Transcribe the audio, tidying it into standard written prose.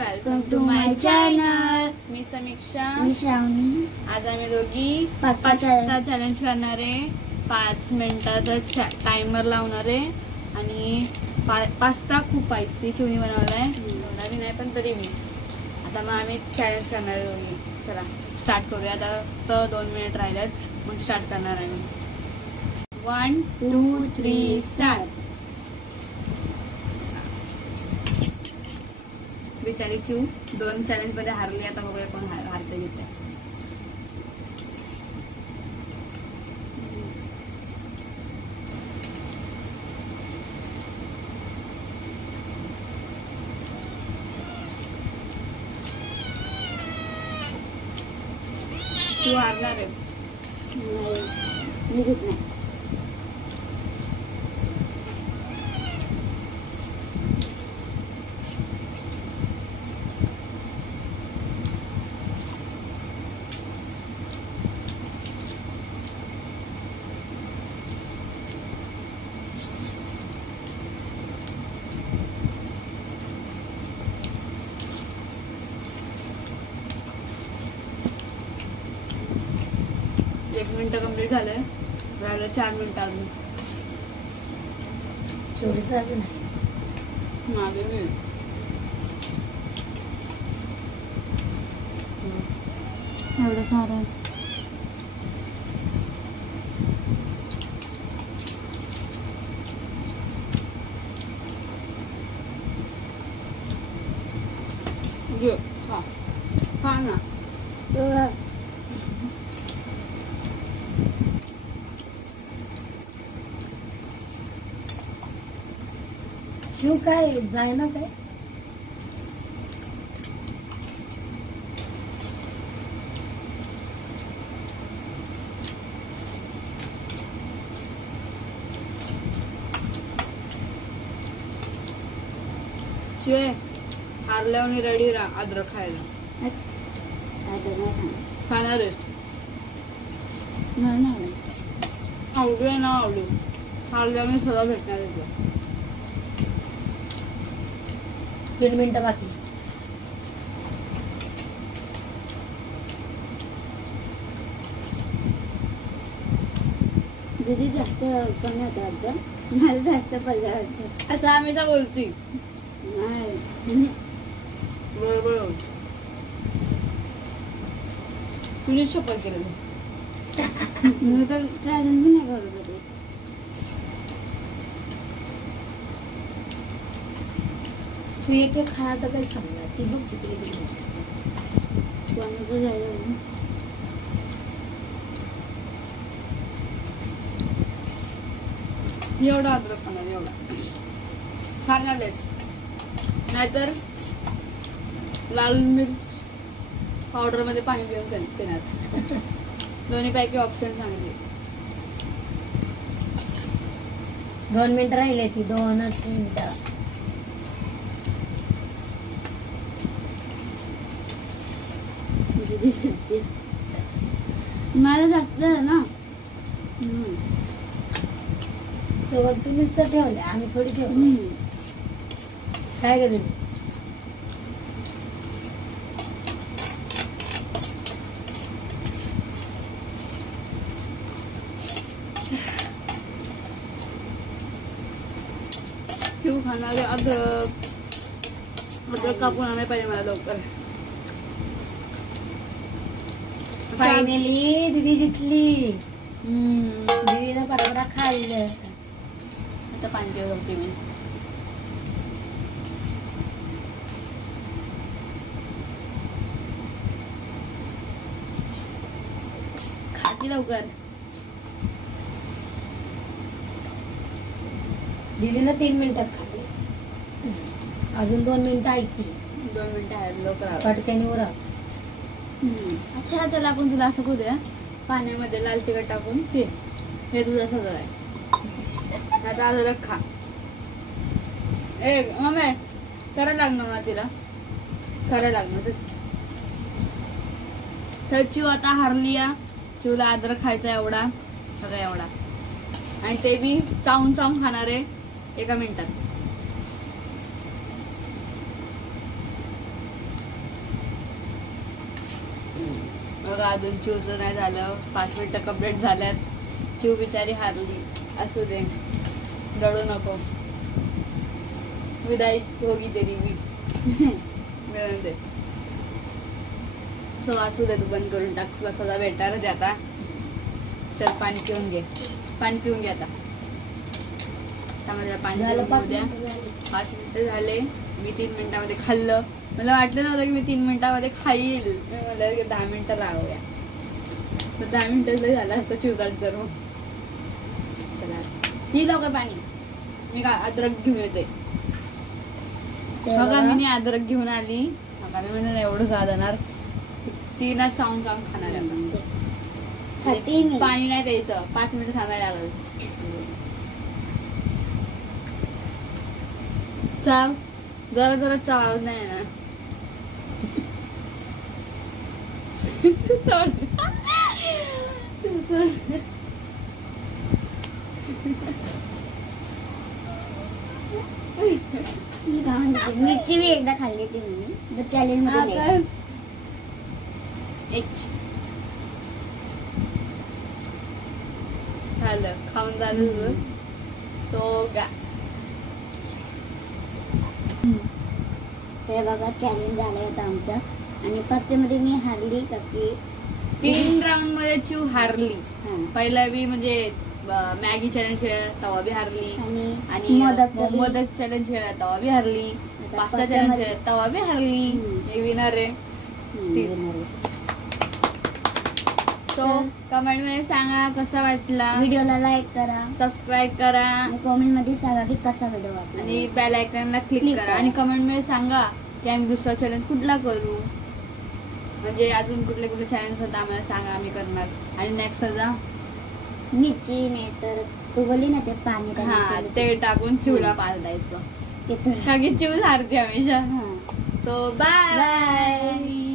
Welcome to my channel. मी समीक्षा. मी श्रावणी. आज आम्ही दोघी पास्ता चॅलेंज करणार आहे. 5 मिनिटाचा टाइमर लावणार आहे आणि पास्ता खूप स्पायसी चिवणी बनवलाय. बनवणारी नाही पण तरी मी आता मग आम्ही चॅलेंज करणार आहे दोघी. चला स्टार्ट करूया. आता तर 2 मिनिट राहिलेत मग स्टार्ट करणार आहे मी. 1 2 3 स्टार्ट. बिचारी चिव 2 चॅलेंज मध्ये हारली. आता बघूया कोण हारते घेते. तू हारणार आहे. मी घेत नाही. एक मिनिट कंप्लीट झालंय. राहिलं 4 मिनिटं अजून. चोरीचं अजून मागे मी एवढं सारं घे. खा ना. शिव काय जाय ना काय. चे हारल्यावर रेडी राहा अद्रक खायला. खाणार आहेस? आवडू ना आवडू. हारल्यावर सगळं भेटणार आहे. 3 मिनिटं बाकी. दीदी जास्त कमी होतं वाटतं. मला जास्त पडलं वाटतं. असं आम्ही तर बोलती नाही. बरोबर. तुझी शपथ केलं मी तर चॅलेंज पण नाही करत होते. तू एक खाना तर काही सांगणार ती बघ किती कोणाचं जायला. एवढा अद्रक खाणार. एवढा खाणार आहेस नाहीतर लाल मिर्च पावडर मध्ये पाणी पिऊन पिणार. दोन्ही पैकी ऑप्शन सांगितले. 2 मिनिटं राहिले. ती 2च मिनिटं. मला जास्त आहे ना. सोबत तू नुसतं ठेवले आम्ही थोडी ठेवली. काय करते तू खाणारे अद्रक कापून आणायला पाहिजे मला लवकर. फायनली दीदी जितली. दीदीनं पटापटा खाल्लं. आता पाणी पिऊ लागते मी. खाती लवकर. दीदीनं 3 मिनिटात खाल्ली. अजून 2 मिनिटं आहेत की. 2 मिनिटं आहेत. लवकर पटक्याने उरा. अच्छा त्याला आपण तुला असं करूया. पाण्यामध्ये लाल तिखट टाकून पे. हे तुझं सगळं आहे. आता अद्रक खा. मम्मी करायला लागणार ना तिला. करायला लागणार तर चिव आता हारली. चिवला अद्रक खायचा एवढा सगळा एवढा. आणि ते बी चावून चावून खाणार आहे 1 मिनिटात. बघा अजून चिवचं नाही झालं. 5 मिनिटं कंप्लीट झाल्यात. चिव बिचारी हारली. असू दे, रडू नको. विदाई होगी तेरी भी. सो असू दे, तू बंद करून टाक. तुला सगळा बेटारच आता. चल पाणी पिऊन घे. पाणी पिऊन घे आता. त्यामध्ये पाणी झालं, पिऊन द्या. 5 मिनिटं झाले. मी 3 मिनिटामध्ये खाल्लं. मला वाटलं नव्हतं की मी 3 मिनिटामध्ये खाईल. मी म्हणलं की 10 मिनिटं लावूया. 10 मिनिटं झालं असं चिवताट करून. चला ही लवकर पाणी. मी का अद्रक घेऊन येते. बघा मी अद्रक घेऊन आली. बघा मी म्हणजे एवढं जाणार. ती ना चावून चावून खाणार आहे. पाणी नाही प्यायचं. 5 मिनिटं थांबायला लागल. चाव जरा जरा चाव नाही ना. मिरची बी एकदा खाल्ली ती मी चॅलेंज मध्ये. झालं खाऊन झालं तुझं. सो ते बघा चॅलेंज झालंय होतं आमचं. आणि फर्स्ट मध्ये मी हारली का की 3 राऊंड मध्ये चिव हारली. पहिला बी म्हणजे मॅगी चॅलेंज खेळला तेव्हा बी हारली. आणि मोदक चॅलेंज खेळला तेव्हा बी हारली. पास्ता चॅलेंज खेळला तेव्हा बी हारली. हे विनर आहे. सो कमेंट मध्ये सांगा कसा वाटला. व्हिडिओला लाईक करा, सबस्क्राईब करा आणि कमेंट मध्ये सांगा की कसा व्हिडिओ वाटला. आणि बेल आयकॉनला क्लिक करा. आणि कमेंट मध्ये सांगा की आम्ही दुसरा चॅलेंज कुठला करू. म्हणजे अजून कुठले कुठले चॅलेंज होता आम्हाला सांगा, आम्ही करणार. आणि नेक्स्ट सजा मिरची नाही तर तू बोलली ना ते पाणी. हा ते टाकून चिवला पाल द्यायचं. का की चिव हारते हमेशा. तो बाय.